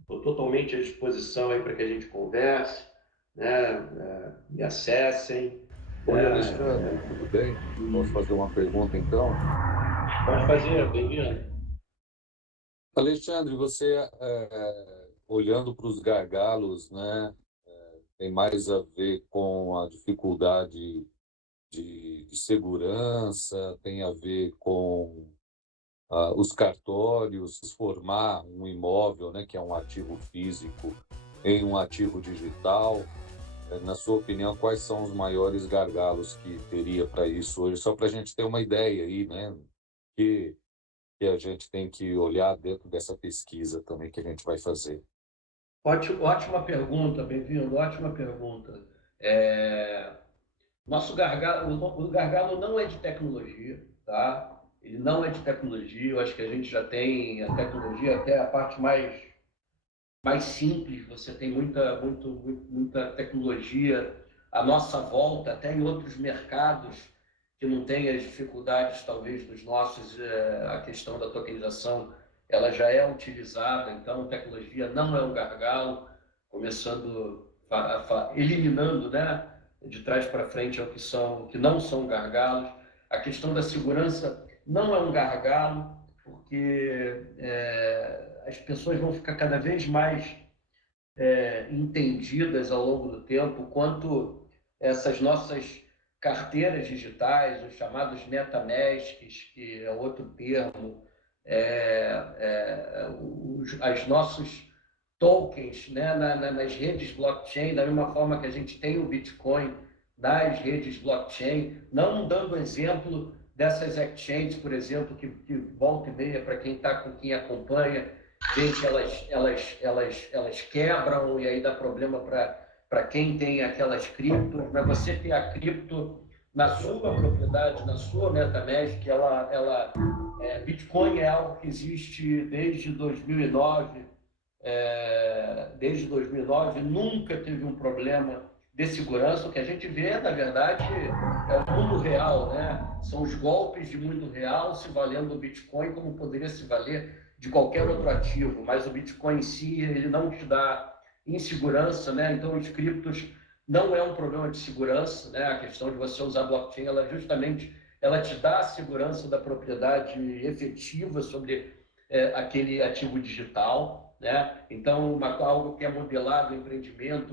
estou totalmente à disposição aí para que a gente converse, né? Me acessem. Oi, Alexandre, tudo bem? Posso fazer uma pergunta, então? Pode fazer, bem-vindo. Alexandre, você, olhando para os gargalos, né, tem mais a ver com a dificuldade de segurança, tem a ver com os cartórios, transformar um imóvel, né, que é um ativo físico, em um ativo digital. Na sua opinião, quais são os maiores gargalos que teria para isso hoje? Só para a gente ter uma ideia aí, né? Que a gente tem que olhar dentro dessa pesquisa também que a gente vai fazer. Ótima pergunta, bem-vindo, ótima pergunta. Nosso gargalo, o gargalo não é de tecnologia, tá? Ele não é de tecnologia, eu acho que a gente já tem a tecnologia até a parte mais simples, você tem muita tecnologia à nossa volta, até em outros mercados que não têm as dificuldades, talvez, dos nossos, a questão da tokenização, ela já é utilizada, então tecnologia não é um gargalo, começando, eliminando, né, de trás para frente que não são gargalos. A questão da segurança não é um gargalo, porque as pessoas vão ficar cada vez mais entendidas ao longo do tempo quanto essas nossas carteiras digitais, os chamados MetaMasks, que é outro termo, as nossos tokens, né, nas redes blockchain, da mesma forma que a gente tem o Bitcoin nas redes blockchain, não dando exemplo dessas exchanges, por exemplo, que volta e meia, para quem está com quem acompanha, vê que elas quebram e aí dá problema para quem tem aquelas criptos. Para você ter a cripto na sua propriedade, na sua MetaMask, Bitcoin é algo que existe desde 2009. Desde 2009 nunca teve um problema de segurança. O que a gente vê, na verdade, é o mundo real, né? São os golpes de mundo real se valendo do Bitcoin como poderia se valer de qualquer outro ativo, mas o Bitcoin em si, ele não te dá insegurança, né? Então, os criptos não é um problema de segurança, né? A questão de você usar blockchain, ela te dá a segurança da propriedade efetiva sobre aquele ativo digital, né? Então, algo que é modelado em empreendimento,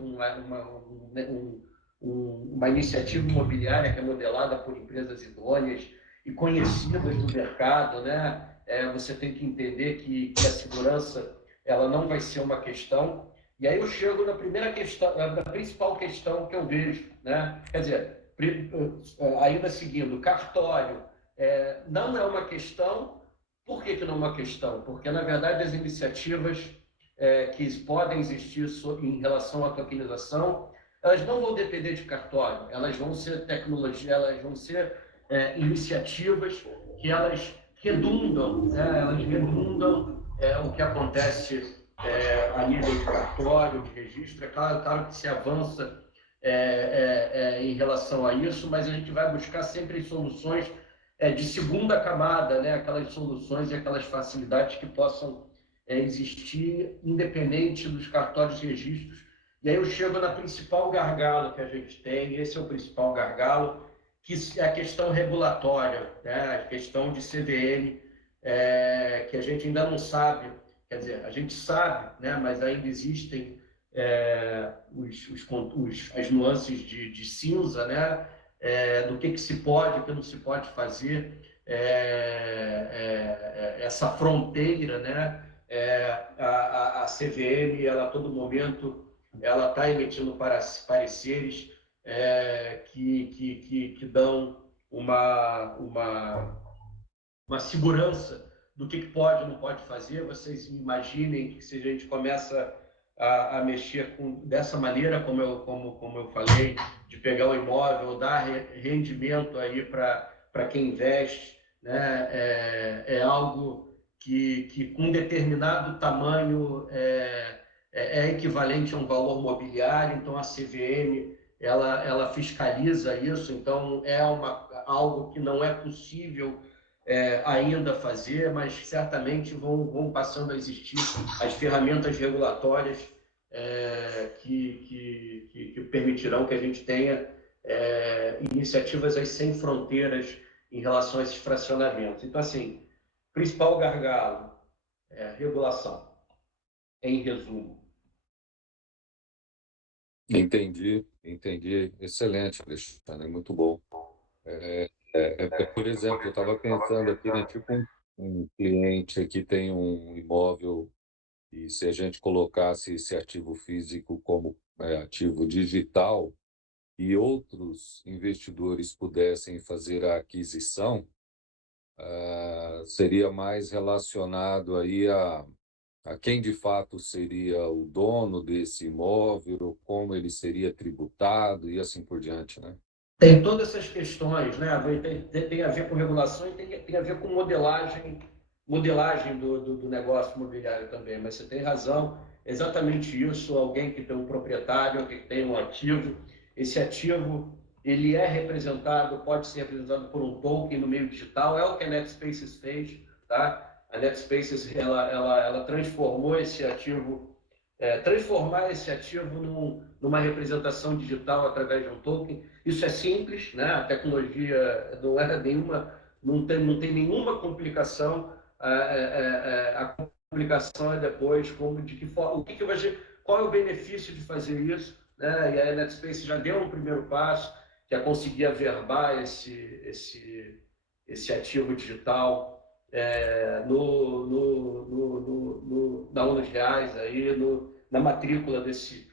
uma iniciativa imobiliária que é modelada por empresas idôneas e conhecidas no mercado, né? Você tem que entender que a segurança ela não vai ser uma questão. E aí eu chego na primeira questão, na principal questão que eu vejo, né? Quer dizer, ainda seguindo, cartório não é uma questão, Por que não é uma questão? Porque, na verdade, as iniciativas que podem existir em relação à tokenização, elas não vão depender de cartório, elas vão ser tecnologia, elas vão ser iniciativas que elas redundam, elas redundam o que acontece a nível de cartório, de registro. É claro que se avança em relação a isso, mas a gente vai buscar sempre soluções de segunda camada, né? Aquelas soluções e aquelas facilidades que possam existir independente dos cartórios e registros. E aí eu chego na principal gargalo que a gente tem, esse é o principal gargalo, que é a questão regulatória, né? A questão de CVM, que a gente ainda não sabe, quer dizer, a gente sabe, né? Mas ainda existem as nuances de cinza, né? Do que se pode, o que não se pode fazer, essa fronteira, né? A CVM, ela a todo momento, ela está emitindo pareceres que dão uma segurança do que pode e não pode fazer. Vocês imaginem que se a gente começa a mexer dessa maneira, como eu falei, de pegar o imóvel, dar rendimento aí para quem investe, né? É algo que com determinado tamanho é equivalente a um valor mobiliário. Então a CVM ela fiscaliza isso, então é algo que não é possível ainda fazer, mas certamente vão passando a existir as ferramentas regulatórias que permitirão que a gente tenha iniciativas aí sem fronteiras em relação a esses fracionamentos. Então, assim, principal gargalo é regulação, em resumo. Entendi. Excelente, Alexandre, muito bom. Por exemplo, eu estava pensando aqui, né, tipo um cliente aqui tem um imóvel e se a gente colocasse esse ativo físico como ativo digital e outros investidores pudessem fazer a aquisição, seria mais relacionado aí a quem de fato seria o dono desse imóvel, como ele seria tributado e assim por diante, né? Tem todas essas questões, né? Tem a ver com regulação e tem a ver com modelagem do negócio imobiliário também. Mas você tem razão, exatamente isso. Alguém que tem um proprietário, alguém que tem um ativo, esse ativo ele é representado, pode ser representado por um token no meio digital. É o que a NetSpaces fez, tá? A NetSpaces ela transformou esse ativo, transformar esse ativo numa representação digital através de um token. Isso é simples, né? A tecnologia não é nenhuma, não tem nenhuma complicação. A complicação é depois de que forma, qual é o benefício de fazer isso, né? E a NetSpace já deu um primeiro passo, que é conseguir averbar esse ativo digital na Unos Reais, aí, na matrícula desse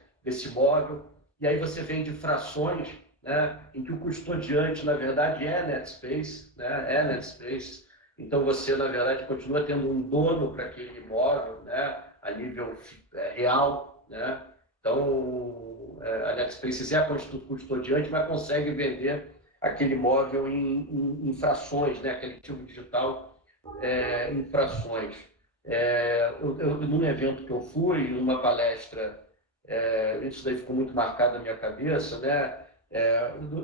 imóvel. E aí você vende frações, né, em que o custodiante, na verdade, é NetSpace, né, é NetSpace. Então você, na verdade, continua tendo um dono para aquele imóvel, né, a nível real, né? Então a NetSpace é a custodiante, mas consegue vender aquele imóvel em frações, né, aquele ativo digital em frações. Num evento que eu fui, numa palestra, isso daí ficou muito marcado na minha cabeça, né?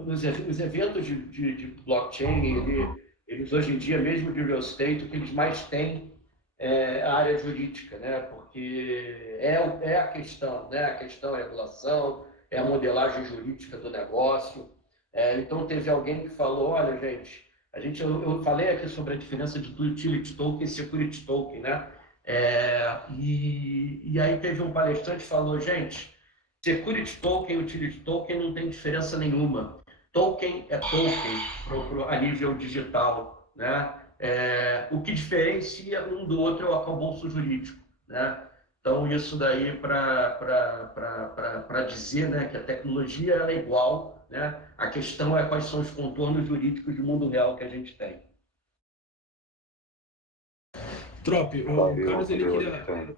Os eventos de blockchain, eles hoje em dia, mesmo de real estate, o que eles mais têm é a área jurídica, né? Porque é a questão, né? A questão é a regulação, é a modelagem jurídica do negócio. Então, teve alguém que falou, olha, gente, eu falei aqui sobre a diferença de utility token e security token, né? E aí teve um palestrante que falou, gente, security token e utility token não tem diferença nenhuma. Token é token a nível digital, né? O que diferencia um do outro é o arcabouço jurídico, né? Então, isso daí para dizer, né, que a tecnologia ela é igual, né? A questão é quais são os contornos jurídicos do mundo real que a gente tem. Trop, o Carlos ele Valeu, queria. Alexandre.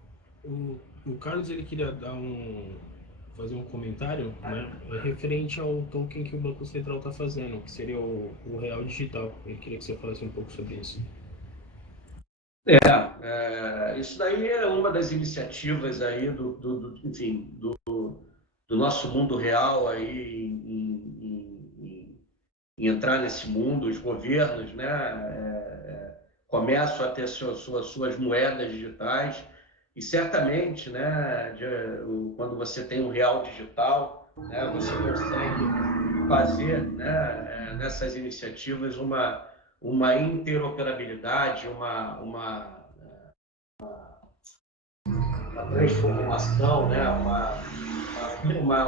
O Carlos ele queria fazer um comentário, né, referente ao token que o Banco Central está fazendo, que seria o Real Digital. Ele queria que você falasse um pouco sobre isso. Isso daí é uma das iniciativas aí enfim, do nosso mundo real aí em entrar nesse mundo. Os governos, né, começam a ter suas moedas digitais e certamente, né, quando você tem um real digital, né, você consegue fazer, né, nessas iniciativas uma interoperabilidade, uma transformação, né,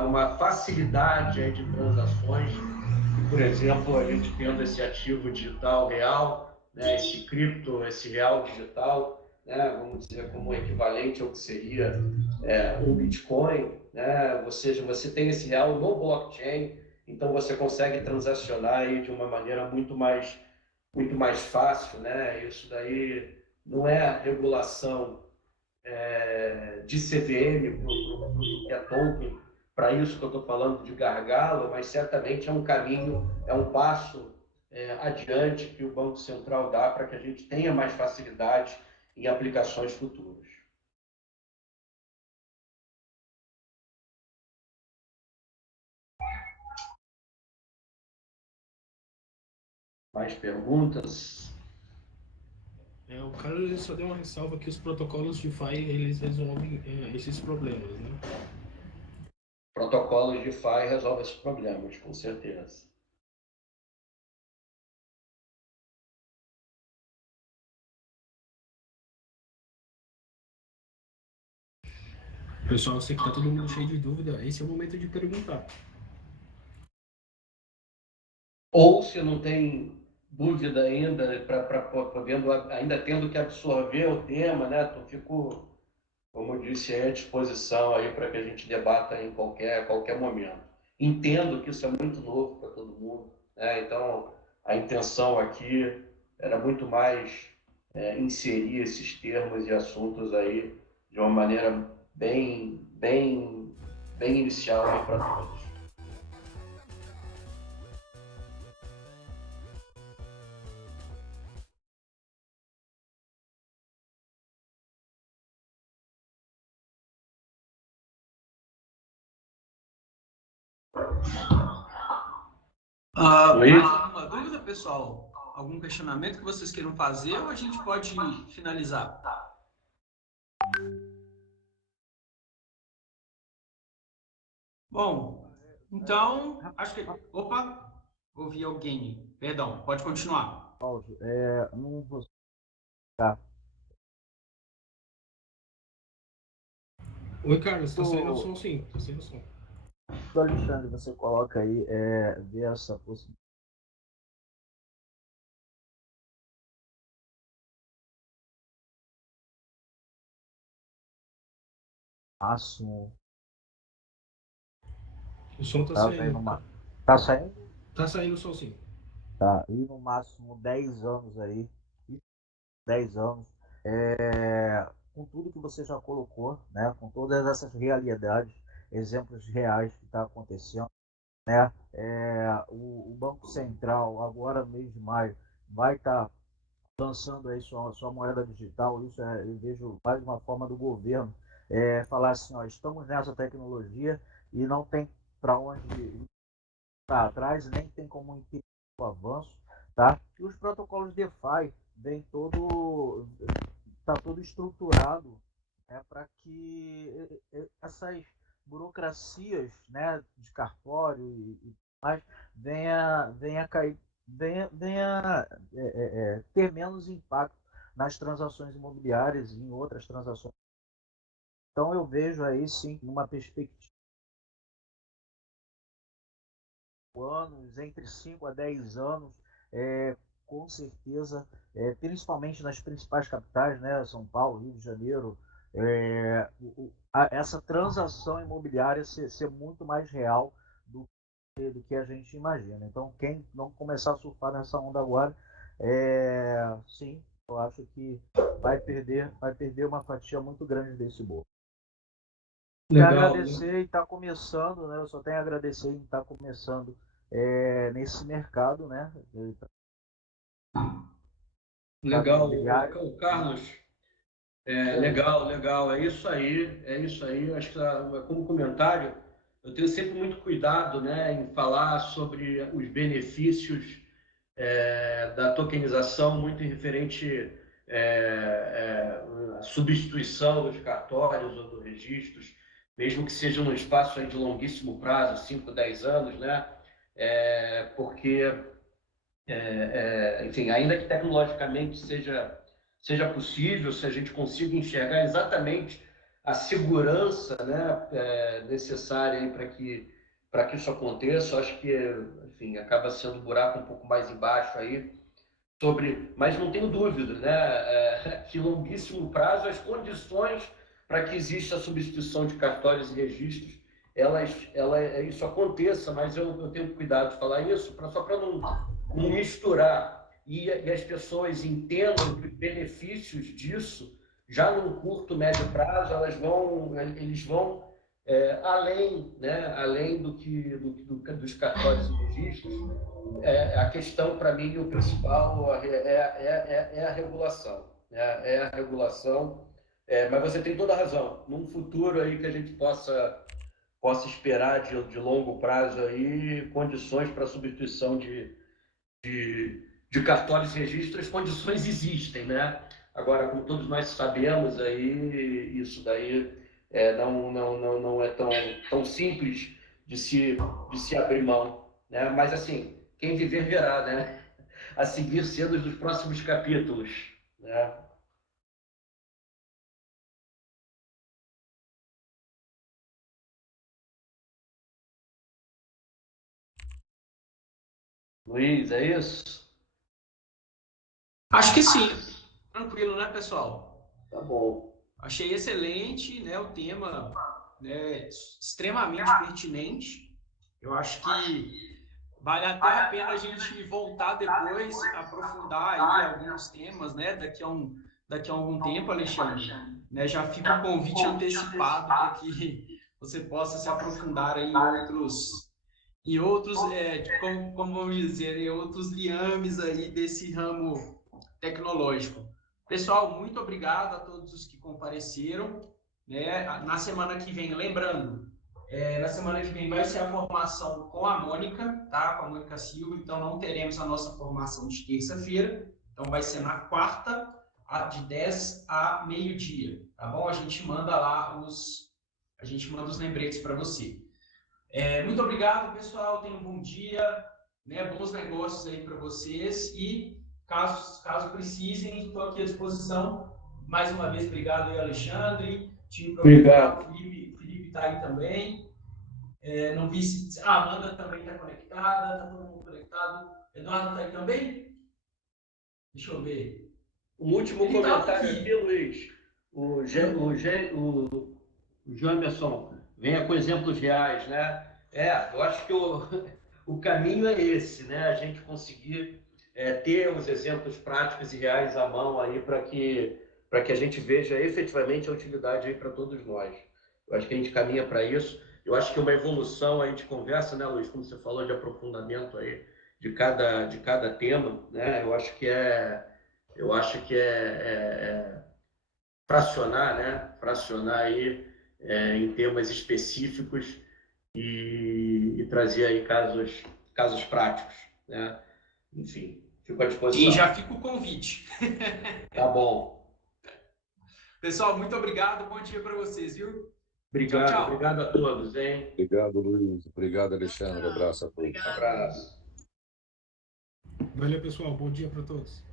uma facilidade aí de transações. E, por exemplo, a gente tendo esse ativo digital real, né, esse cripto, esse real digital, né, vamos dizer como um equivalente ao que seria um Bitcoin, né, ou seja, você tem esse real no blockchain, então você consegue transacionar aí de uma maneira muito mais fácil, né? Isso daí não é regulação de CVM para o que é token, para isso que eu estou falando de gargalo, mas certamente é um caminho, é um passo adiante que o Banco Central dá para que a gente tenha mais facilidade em aplicações futuras. Mais perguntas? O Carlos ele só deu uma ressalva que os protocolos DeFi eles resolvem esses problemas, né? Protocolos de DeFi resolvem esses problemas, com certeza. Pessoal, eu sei que tá todo mundo cheio de dúvida, esse é o momento de perguntar. Ou se não tem dúvida ainda, ainda tendo que absorver o tema, né? Eu fico, como eu disse, à disposição aí para que a gente debata em qualquer momento. Entendo que isso é muito novo para todo mundo, né? Então, a intenção aqui era muito mais inserir esses termos e assuntos aí de uma maneira bem inicial aí para todos. Mais alguma dúvida, pessoal? Algum questionamento que vocês queiram fazer ou a gente pode finalizar? Bom, então, acho que... Opa, ouvi alguém. Perdão, pode continuar. Cláudio, não vou. Tá. Oi, Carlos, tá saindo o som sim, tá saindo o som. Do Alexandre, você coloca aí, ver essa possibilidade. Máximo. O som tá Tá saindo. Tá saindo? Tá saindo o som sim. Tá. E no máximo 10 anos aí. 10 anos. Com tudo que você já colocou, né? Com todas essas realidades, exemplos reais que está acontecendo, né? O Banco Central, agora no mês de maio, vai estar lançando aí sua moeda digital. Isso eu vejo mais uma forma do governo falar assim, ó, estamos nessa tecnologia e não tem para onde estar atrás, nem tem como impedir o avanço, tá? E os protocolos DeFi vem está todo estruturado, para que essas burocracias, né, de cartório e mais venha cair, venha ter menos impacto nas transações imobiliárias e em outras transações. Então eu vejo aí sim uma perspectiva anos, entre 5 a 10 anos, com certeza, principalmente nas principais capitais, né, São Paulo, Rio de Janeiro, essa transação imobiliária ser muito mais real do que a gente imagina. Então, quem não começar a surfar nessa onda agora, sim, Eu acho que vai perder uma fatia muito grande desse bolo. Quero Legal. agradecer e estar começando, né? Eu só tenho a agradecer em estar começando nesse mercado, né? Legal, Imobiliário, o né? Carlos. Isso aí. Legal, legal. É isso aí, é isso aí. Acho que como comentário, eu tenho sempre muito cuidado, né, em falar sobre os benefícios da tokenização, muito em referente à substituição dos cartórios ou dos registros, mesmo que seja num espaço aí de longuíssimo prazo, 5, 10 anos, né? Porque enfim, ainda que tecnologicamente seja possível, se a gente consiga enxergar exatamente a segurança, né, necessária para que isso aconteça, eu acho que, enfim, acaba sendo um buraco um pouco mais embaixo aí mas não tenho dúvida, né, que em longuíssimo prazo as condições para que exista a substituição de cartórios e registros isso aconteça, mas eu tenho cuidado de falar isso só para não misturar e as pessoas entendam que os benefícios disso, já num curto, médio prazo, eles vão além, né, além dos cartórios e registros. A questão, para mim, o principal é a regulação. Né? É a regulação. Mas você tem toda a razão. Num futuro aí que a gente possa esperar de longo prazo aí condições para substituição de cartórios e registros, as condições existem, né? Agora, como todos nós sabemos aí, isso daí não é tão simples de se abrir mão, né? Mas assim, quem viver verá, né? A seguir cenas dos próximos capítulos, né? Luiz, é isso? Acho que sim. Tranquilo, né, pessoal? Tá bom. Achei excelente, né, o tema, né, extremamente pertinente. Eu acho que vale até a pena a gente voltar depois, aprofundar aí alguns temas, né, daqui a algum tempo, Alexandre. Né, já fica o convite antecipado para que você possa se aprofundar em outros, como vamos dizer, em outros liames aí desse ramo tecnológico. Pessoal, muito obrigado a todos os que compareceram. Né? Na semana que vem, lembrando, na semana que vem vai ser a formação com a Mônica, tá? Com a Mônica Silva, então não teremos a nossa formação de terça-feira, então vai ser na quarta, de 10 a meio-dia, tá bom? A gente manda os lembretes para você. Muito obrigado, pessoal. Tenham um bom dia, né? Bons negócios aí para vocês e caso precisem, estou aqui à disposição. Mais uma vez, obrigado aí, Alexandre. Obrigado. O Felipe está aí também. Não vi se... a Amanda também está conectada, está todo mundo conectado. Eduardo está aí também? Deixa eu ver. Um último Ele tá comentário aqui. aqui, Luiz. O Jamerson, venha com exemplos reais, né? Eu acho que o caminho é esse, né? A gente conseguir ter os exemplos práticos e reais à mão aí para que a gente veja efetivamente a utilidade aí para todos nós. Eu acho que a gente caminha para isso. Eu acho que uma evolução, a gente conversa, né, Luiz, como você falou, de aprofundamento aí de cada tema, né? Eu acho que fracionar, né? Fracionar aí em temas específicos e trazer aí casos práticos, né? Enfim, fico à Sim, disposição. já fica o convite. Tá bom. Pessoal, muito obrigado. Bom dia para vocês, viu? Tchau, Obrigado, tchau. obrigado a todos, hein? Obrigado, Luiz. Obrigado, Alexandre. Abraço a todos. Abraço. Valeu, pessoal. Bom dia para todos.